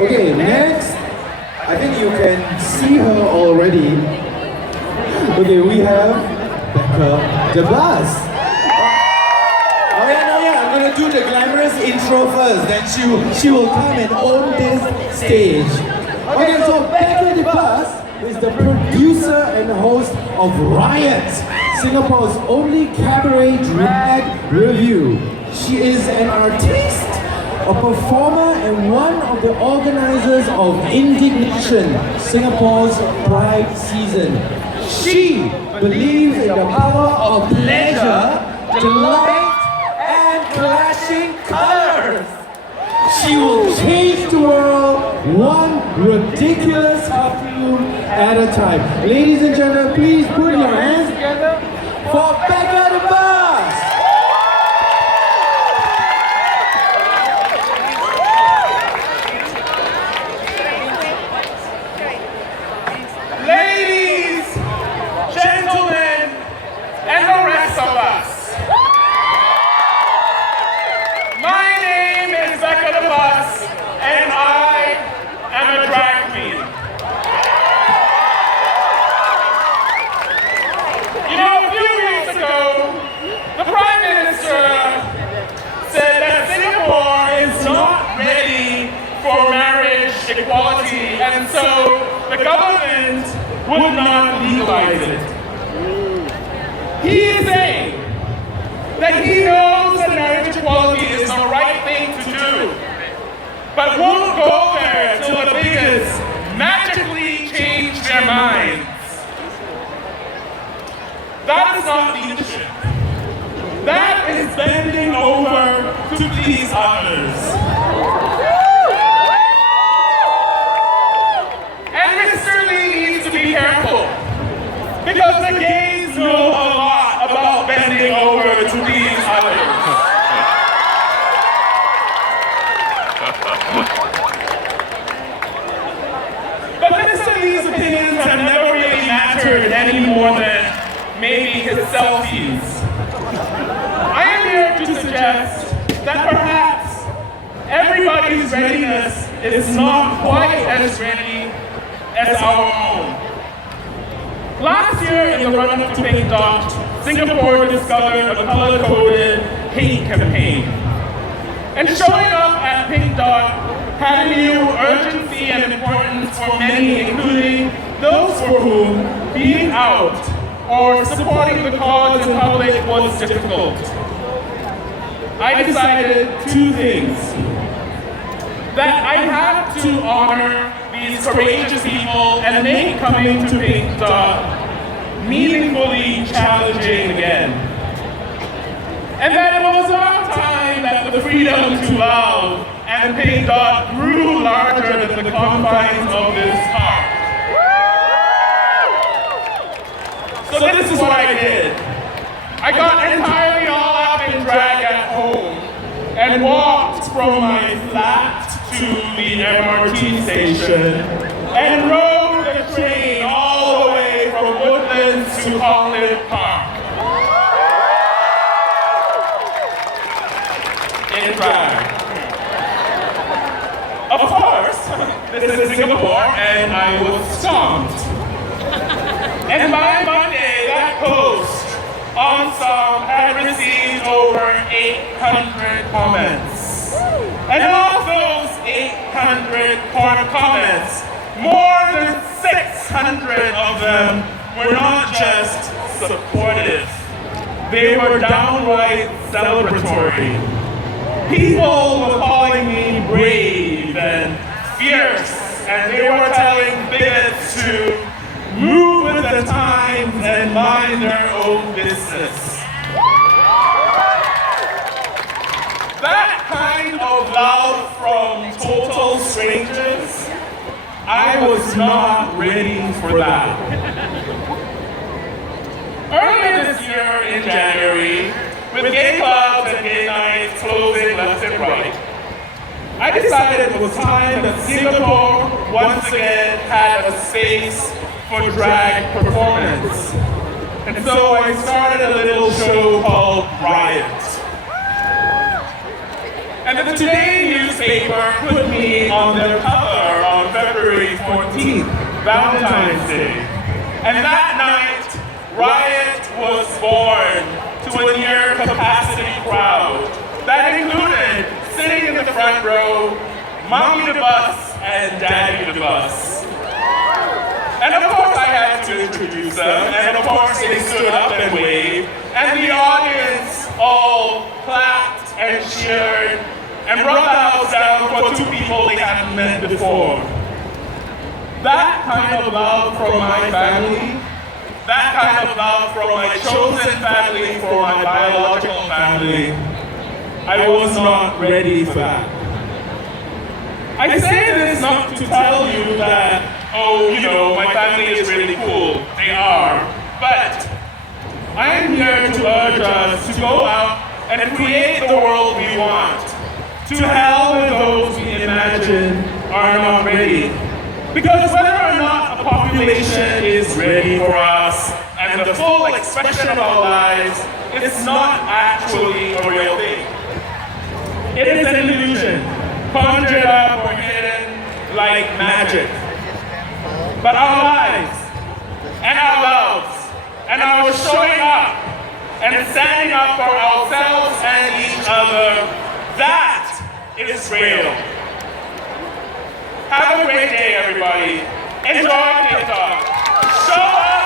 Okay, next, I think you can see her already. Okay, we have Becca D'Bus. Oh yeah, I'm gonna do the glamorous intro first, then she will come and own this stage. Okay, so Becca D'Bus is the producer and host of Riot, Singapore's only cabaret drag review. She is an artiste, a performer, and one of the organizers of Indignation, Singapore's Pride season. She believes in the power of pleasure, delight, and clashing colors. She will change the world one ridiculous costume at a time. Ladies and gentlemen, please put your hands together for Becca D'Bus. Ladies, gentlemen, and the rest of us. My name is Becca D'Bus, and I am a drag queen. You know, a few weeks ago, the Prime Minister said that Singapore is not ready for marriage equality, and so the government would not legalize it. He is saying that he knows that marriage equality is the right thing to do, but won't go there till the bigots magically change their minds. That is not leadership. That is bending over to please others. And Mr. Lee needs to be careful, because the gays know a lot about bending over to please others. But Mr. Lee's opinions have never really mattered any more than maybe his selfies. I am here to suggest that perhaps everybody's readiness is not quite as ready as our own. Last year, in the run-up to Pink Dot, Singapore discovered a color-coded hate campaign. And showing up at Pink Dot had a new urgency and importance for many, including those for whom being out or supporting the cause in public was difficult. I decided two things: that I had to honor these courageous people and make coming to Pink Dot meaningfully challenging again. And that it was about time that the freedom to love and Pink Dot grew larger than the confines of this park. So this is what I did. I got entirely all up in drag at home and walked from my flat to the MRT station and rode the train all the way from Woodlands to Holland Park. In drag. Of course, this is Singapore and I was stomped. And by Monday, that post on Some had received over 800 comments. And of those 800 comments, more than 600 of them were not just supportive. They were downright celebratory. People were calling me brave and fierce, and they were telling bigots to move with the times and mind their own business. That kind of love from total strangers, I was not ready for that. Earlier this year in January, with gay clubs and gay nights closing left and right, I decided it was time that Singapore once again had a space for drag performance. And so I started a little show called Riot. And the Today newspaper put me on their cover 14th, Valentine's Day. And that night, Riot was born to a near-capacity crowd that included, sitting in the front row, Mommy D'Bus and Daddy D'Bus. And of course I had to introduce them, and of course they stood up and waved, and the audience all clapped and cheered and brought the house down for two people they hadn't met before. That kind of love from my family, that kind of love from my chosen family, for my biological family, I was not ready for that. I say this not to tell you that, oh, you know, my family is really cool. They are. But I am here to urge us to go out and create the world we want. To hell with those we imagine are not ready. Because whether or not a population is ready for us and the full expression of our lives, it's not actually a real thing. It is an illusion, conjured up or hidden like magic. But our lives, and our loves, and our showing up, and standing up for ourselves and each other, that is real. Have a great day, everybody. Enjoy TikTok. Show up!